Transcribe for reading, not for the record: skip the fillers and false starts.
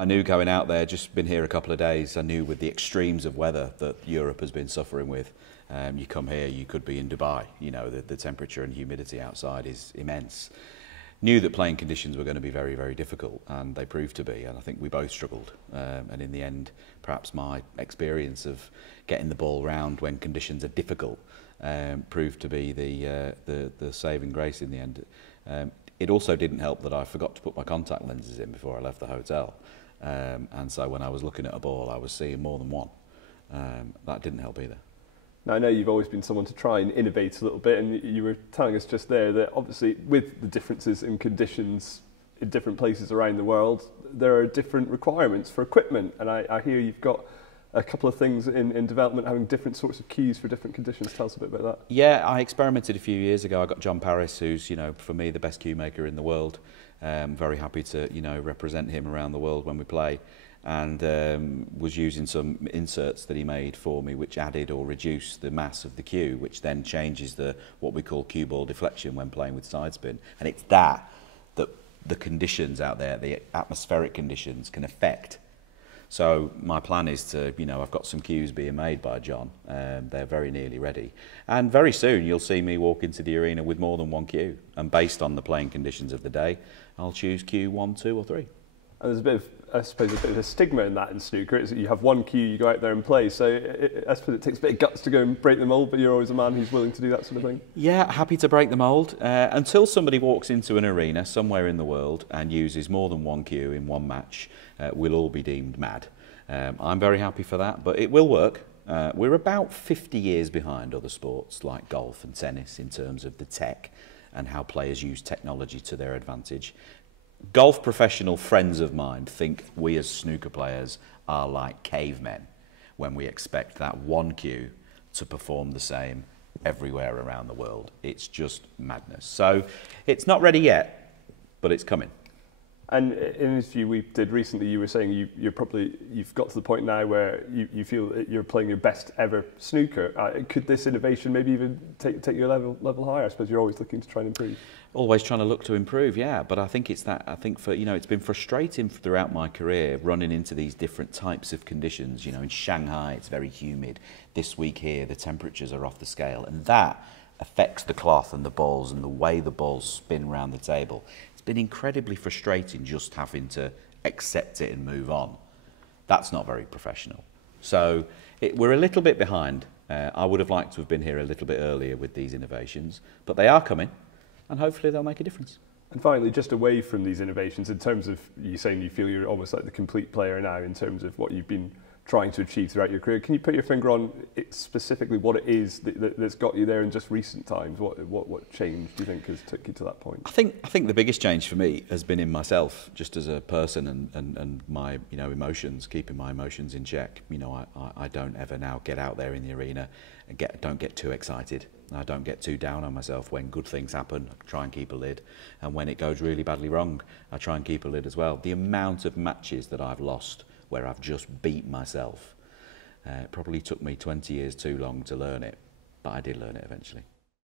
I knew going out there, just been here a couple of days, I knew with the extremes of weather that Europe has been suffering with. You come here, you could be in Dubai. You know, the temperature and humidity outside is immense. Knew that playing conditions were going to be very, very difficult, and they proved to be, and I think we both struggled. And in the end, perhaps my experience of getting the ball round when conditions are difficult proved to be the saving grace in the end. It also didn't help that I forgot to put my contact lenses in before I left the hotel. And so when I was looking at a ball, I was seeing more than one. That didn't help either. Now, I know you've always been someone to try and innovate a little bit, and you were telling us just there that obviously with the differences in conditions in different places around the world, there are different requirements for equipment. And I hear you've got a couple of things in development having different sorts of cues for different conditions. Tell us a bit about that. Yeah, I experimented a few years ago. I got John Paris, who's, you know, for me the best cue maker in the world. Very happy to, you know, represent him around the world when we play. And was using some inserts that he made for me which added or reduced the mass of the cue, which then changes what we call cue ball deflection when playing with side spin. And it's that the conditions out there, the atmospheric conditions, can affect. So my plan is to, you know, I've got some cues being made by John. They're very nearly ready. And very soon you'll see me walk into the arena with more than one cue. And based on the playing conditions of the day, I'll choose cue 1, 2 or 3. And there's a bit of, I suppose, a bit of a stigma in that in snooker. It's that you have one cue, you go out there and play. So I suppose it takes a bit of guts to go and break the mould, but you're always a man who's willing to do that sort of thing. Yeah, happy to break the mould. Until somebody walks into an arena somewhere in the world and uses more than one cue in one match, we'll all be deemed mad. I'm very happy for that, but it will work. We're about 50 years behind other sports like golf and tennis in terms of the tech and how players use technology to their advantage. Golf professional friends of mine think we as snooker players are like cavemen when we expect that one cue to perform the same everywhere around the world. It's just madness. So it's not ready yet, but it's coming. And in an interview we did recently, you were saying you've got to the point now where you feel that you're playing your best ever snooker. Could this innovation maybe even take you a level higher? I suppose you're always looking to try and improve. Always trying to look to improve, yeah. But I think it's that. I think for, you know, it's been frustrating throughout my career running into these different types of conditions. You know, in Shanghai it's very humid. This week here the temperatures are off the scale, and that affects the cloth and the balls and the way the balls spin around the table. It's been incredibly frustrating just having to accept it and move on. That's not very professional. So we're a little bit behind. I would have liked to have been here a little bit earlier with these innovations, but they are coming, and hopefully they'll make a difference. And finally, just away from these innovations, in terms of you saying you feel you're almost like the complete player now in terms of what you've been trying to achieve throughout your career, can you put your finger on specifically what it is that's got you there in just recent times? What change do you think has took you to that point? I think the biggest change for me has been in myself, just as a person, and my, you know, emotions, keeping my emotions in check. You know, I don't ever now get out there in the arena and don't get too excited. I don't get too down on myself. When good things happen, I try and keep a lid, and when it goes really badly wrong, I try and keep a lid as well. The amount of matches that I've lost where I've just beat myself, probably took me 20 years too long to learn it, but I did learn it eventually.